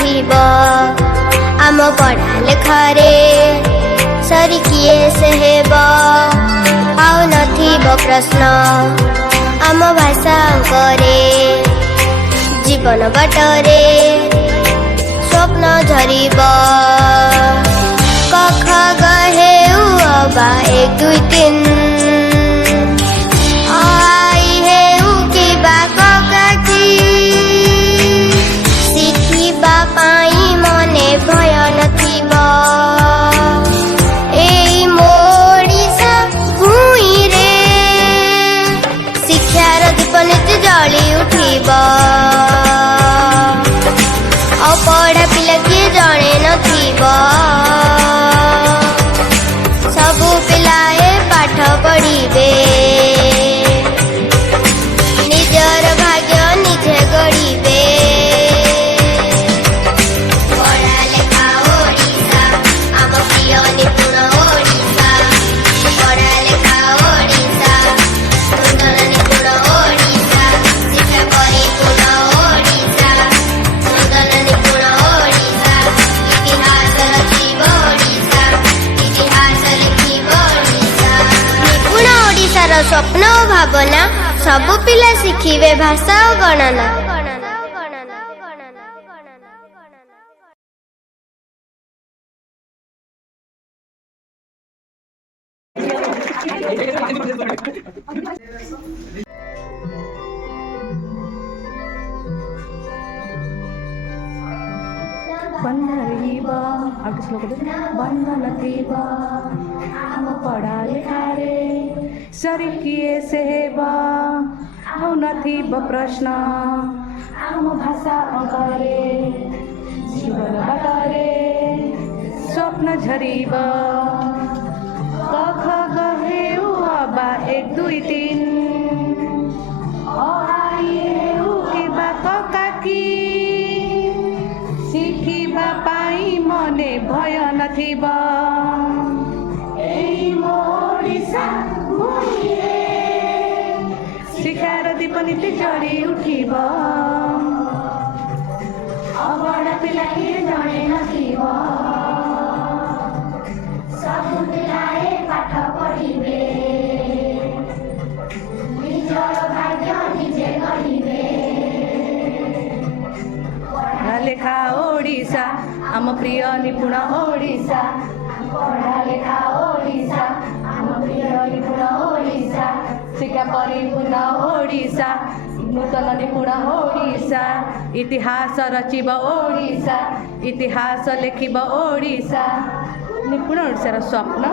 नथिब आम पढ़ा लेखारे सरी किए से हेब आउ नथिब प्रश्न आम भाषा करे जीवन बाटरे स्वप्न झरिब क ख ग हे उ अ एक दुई तीन आई हे उ कि बा क का कि शिखिबा पाई मने भय नथिब एई मोडिसा भूई रे शिक्षार दीप नीति जली उठिब पढ़ा पिला किए जणे नथिब सबु पिलाए पाठ पढ़िबे निजर भाग्य निजे गढ़िबे पढ़ा लेखा ओडिशा आम प्रिय निपुण ओडिशा पढ़ा लेखा ओडिशा नूतन निपुण ओडिशा शिक्षा परिपूर्ण ओडिशा नूतन निपुण ओडिशा इतिहास रचिब ओडिशा इतिहास लिखिब ओडिशा निपुण ओडिशार स्वप्न और भावना सबु पिला शिखिबे भाषा और गणना बंधरिबा आगे श्लोक बंधनथिबा आम पढ़ा लेखारे सरी किए से हेबा आउ नथिब प्रश्न आम भाषा करे जीवन बाटरे स्वप्न झरिब क ख ग हे उ अ एक दुई तीन अ आई हे उ कि बा क का कि शिखिबा पाई मने भय नथिब एई मोडिसा भूमि रे शिक्षार दीप नीति जली उठिब अबड़ा पिला किए जणे नथिब सबु पिलाए पाठ पढ़िबे निजर भाग्य निजे गढ़िबे पढ़ा लेखा ओडिशा आम प्रिय निपुण ओडिशा पढ़ा लेखा ओडिशा आम प्रिय निपुण ओडिशा शिक्षा परिपूर्ण ओडिशा नूतन निपुण ओडिशा इतिहास रचिब ओडिशा इतिहास लिखिब ओडिशा निपुण ओडिशार स्वप्न